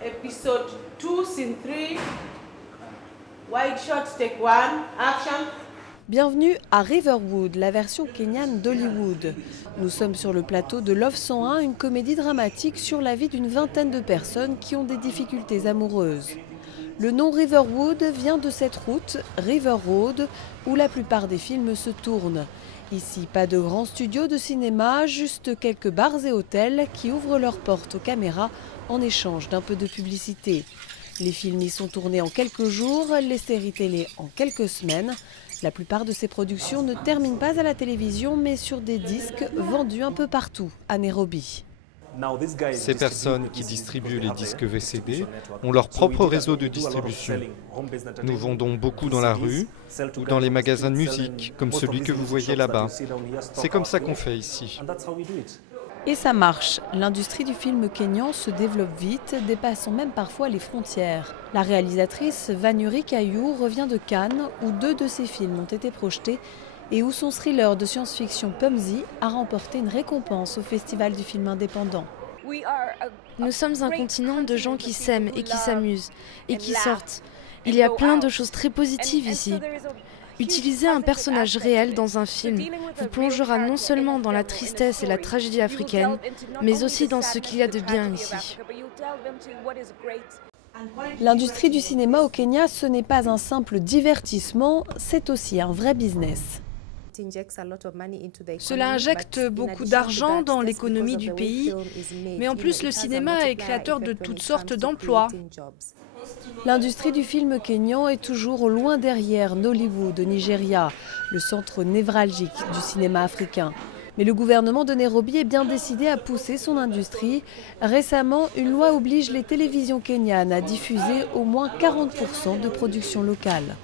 Episode 2, scene 3. Wide shot, take 1, action. Bienvenue à Riverwood, la version kenyane d'Hollywood. Nous sommes sur le plateau de Love 101, une comédie dramatique sur la vie d'une vingtaine de personnes qui ont des difficultés amoureuses. Le nom Riverwood vient de cette route, River Road, où la plupart des films se tournent. Ici, pas de grands studios de cinéma, juste quelques bars et hôtels qui ouvrent leurs portes aux caméras en échange d'un peu de publicité. Les films y sont tournés en quelques jours, les séries télé en quelques semaines. La plupart de ces productions ne terminent pas à la télévision, mais sur des disques vendus un peu partout à Nairobi. Ces personnes qui distribuent les disques VCD ont leur propre réseau de distribution. Nous vendons beaucoup dans la rue ou dans les magasins de musique, comme celui que vous voyez là-bas. C'est comme ça qu'on fait ici. Et ça marche. L'industrie du film kényan se développe vite, dépassant même parfois les frontières. La réalisatrice Vanuri Kayu revient de Cannes, où 2 de ses films ont été projetés et où son thriller de science-fiction Pumsy a remporté une récompense au Festival du film indépendant. Nous sommes un continent de gens qui s'aiment et qui s'amusent et qui sortent. Il y a plein de choses très positives ici. Utiliser un personnage réel dans un film vous plongera non seulement dans la tristesse et la tragédie africaine, mais aussi dans ce qu'il y a de bien ici. L'industrie du cinéma au Kenya, ce n'est pas un simple divertissement, c'est aussi un vrai business. Cela injecte beaucoup d'argent dans l'économie du pays, mais en plus le cinéma est créateur de toutes sortes d'emplois. L'industrie du film kényan est toujours loin derrière Nollywood, Nigeria, le centre névralgique du cinéma africain. Mais le gouvernement de Nairobi est bien décidé à pousser son industrie. Récemment, une loi oblige les télévisions kenyanes à diffuser au moins 40% de productions locales.